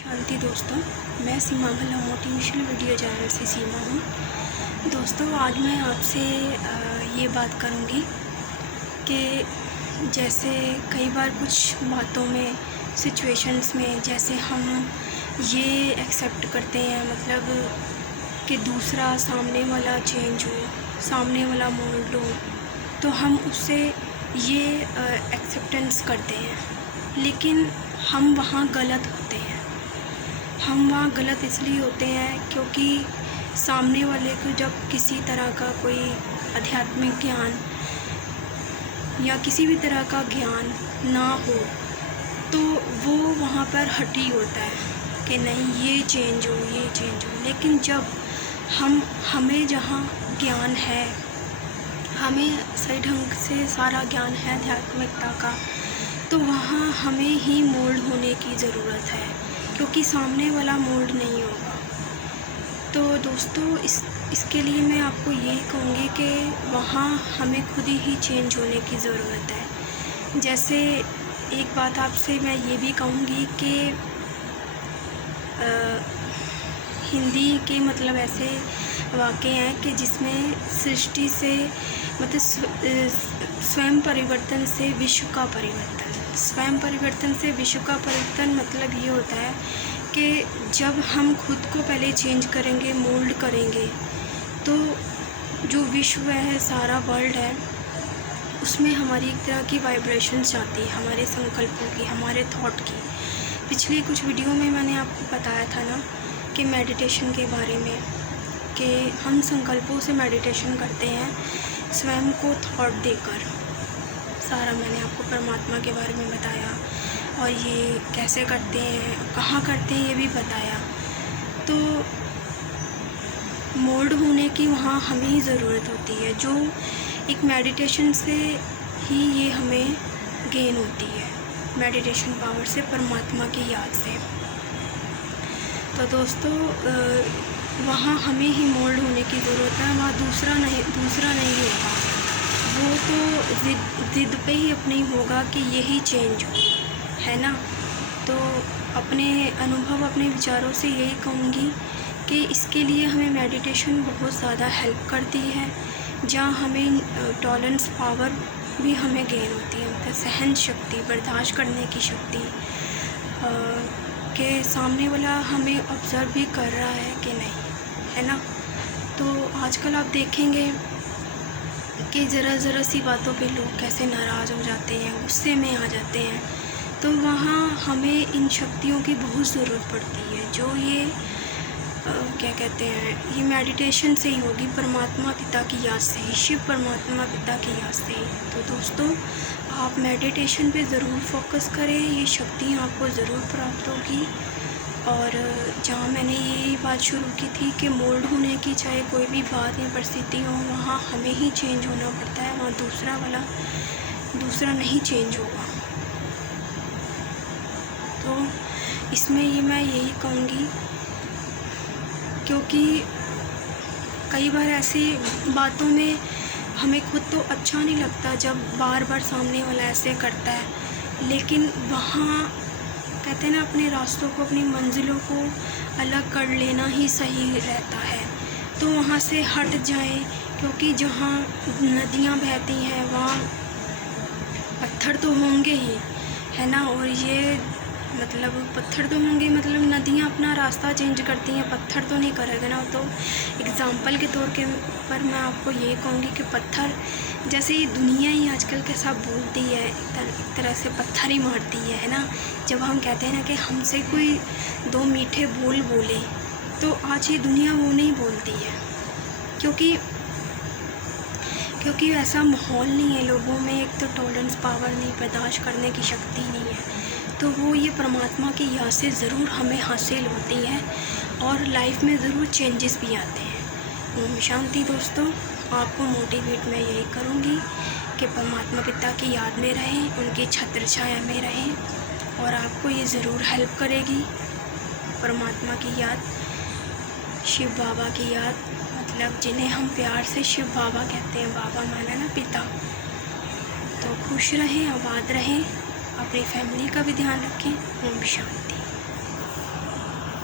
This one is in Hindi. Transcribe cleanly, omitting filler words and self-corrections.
शांति दोस्तों, मैं सीमा भल्ला मोटिवेशनल वीडियो चैनल से सीमा हूँ। दोस्तों, आज मैं आपसे ये बात करूँगी कि जैसे कई बार कुछ बातों में, सिचुएशंस में जैसे हम ये एक्सेप्ट करते हैं, मतलब कि दूसरा सामने वाला चेंज हो, सामने वाला मोल्ड हो, तो हम उससे ये एक्सेप्टेंस करते हैं, लेकिन हम वहाँ गलत होते हैं। हम वहाँ गलत इसलिए होते हैं क्योंकि सामने वाले को जब किसी तरह का कोई आध्यात्मिक ज्ञान या किसी भी तरह का ज्ञान ना हो, तो वो वहाँ पर हटी होता है कि नहीं ये चेंज हो, ये चेंज हो। लेकिन जब हमें जहाँ ज्ञान है, हमें सही ढंग से सारा ज्ञान है आध्यात्मिकता का, तो वहाँ हमें ही मोल्ड होने की ज़रूरत है, क्योंकि सामने वाला मोल्ड नहीं होगा। तो दोस्तों, इसके लिए मैं आपको यही कहूँगी कि वहाँ हमें खुद ही चेंज होने की ज़रूरत है। जैसे एक बात आपसे मैं ये भी कहूँगी कि हिंदी के मतलब ऐसे वाक्य हैं कि जिसमें सृष्टि से मतलब स्वयं परिवर्तन से विश्व का परिवर्तन। स्वयं परिवर्तन से विश्व का परिवर्तन मतलब ये होता है कि जब हम खुद को पहले चेंज करेंगे, मोल्ड करेंगे, तो जो विश्व है, सारा वर्ल्ड है, उसमें हमारी एक तरह की वाइब्रेशंस आती है, हमारे संकल्पों की, हमारे थॉट की। पिछले कुछ वीडियो में मैंने आपको बताया था ना कि मेडिटेशन के बारे में, कि हम संकल्पों से मेडिटेशन करते हैं, स्वयं को थॉट देकर। सारा मैंने आपको परमात्मा के बारे में बताया, और ये कैसे करते हैं, कहाँ करते हैं, ये भी बताया। तो मोल्ड होने की वहाँ हमें ही ज़रूरत होती है, जो एक मेडिटेशन से ही ये हमें गेन होती है, मेडिटेशन पावर से, परमात्मा की याद से। तो दोस्तों, वहाँ हमें ही मोल्ड होने की ज़रूरत है, वहाँ दूसरा नहीं होगा। वो तो ज़िद पे ही अपनी होगा कि यही चेंज हो, है ना। तो अपने अनुभव, अपने विचारों से यही कहूँगी कि इसके लिए हमें मेडिटेशन बहुत ज़्यादा हेल्प करती है, जहाँ हमें टॉलरेंस पावर भी हमें गेन होती है, मतलब सहन शक्ति, बर्दाश्त करने की शक्ति, कि सामने वाला हमें ऑब्ज़र्व भी कर रहा है कि नहीं, है ना। तो आजकल आप देखेंगे कि ज़रा सी बातों पे लोग कैसे नाराज़ हो जाते हैं, गुस्से में आ जाते हैं। तो वहाँ हमें इन शक्तियों की बहुत ज़रूरत पड़ती है, जो ये क्या कहते हैं, ये मेडिटेशन से ही होगी, परमात्मा पिता की याद से ही, शिव परमात्मा पिता की याद से ही। तो दोस्तों, आप मेडिटेशन पे ज़रूर फोकस करें, ये शक्तियाँ आपको ज़रूर प्राप्त होगी। और जहाँ मैंने ये बात शुरू की थी कि मोल्ड होने की चाहे कोई भी बात या परिस्थिति हो, वहाँ हमें ही चेंज होना पड़ता है, वहाँ दूसरा नहीं चेंज होगा। तो इसमें ये मैं यही कहूँगी, क्योंकि कई बार ऐसी बातों में हमें खुद तो अच्छा नहीं लगता जब बार बार सामने वाला ऐसे करता है, लेकिन वहाँ कहते हैं ना, अपने रास्तों को, अपनी मंजिलों को अलग कर लेना ही सही रहता है। तो वहाँ से हट जाएं, क्योंकि जहाँ नदियाँ बहती हैं वहाँ पत्थर तो होंगे ही, है ना। और ये मतलब पत्थर तो होंगे, मतलब नदियाँ अपना रास्ता चेंज करती हैं, पत्थर तो नहीं करेगा ना। तो एग्ज़ाम्पल के तौर के पर मैं आपको ये कहूँगी कि पत्थर, जैसे ये दुनिया ही आजकल के सब बोलती है, एक तरह से पत्थर ही मारती है ना। जब हम कहते हैं ना कि हमसे कोई दो मीठे बोल बोले, तो आज ये दुनिया वो नहीं बोलती है, क्योंकि ऐसा माहौल नहीं है लोगों में। एक तो टॉलरेंस पावर नहीं, बर्दाश्त करने की शक्ति नहीं है। तो वो ये परमात्मा की याद से ज़रूर हमें हासिल होती है, और लाइफ में ज़रूर चेंजेस भी आते हैं। ओम शांति दोस्तों, आपको मोटिवेट मैं यही करूँगी कि परमात्मा पिता की याद में रहें, उनकी छत्र छाया में रहें, और आपको ये ज़रूर हेल्प करेगी। परमात्मा की याद, शिव बाबा की याद, मतलब जिन्हें हम प्यार से शिव बाबा कहते हैं, बाबा माना ना पिता। तो खुश रहें, आबाद रहें, अपनी फैमिली का भी ध्यान रखें। ओम शांति।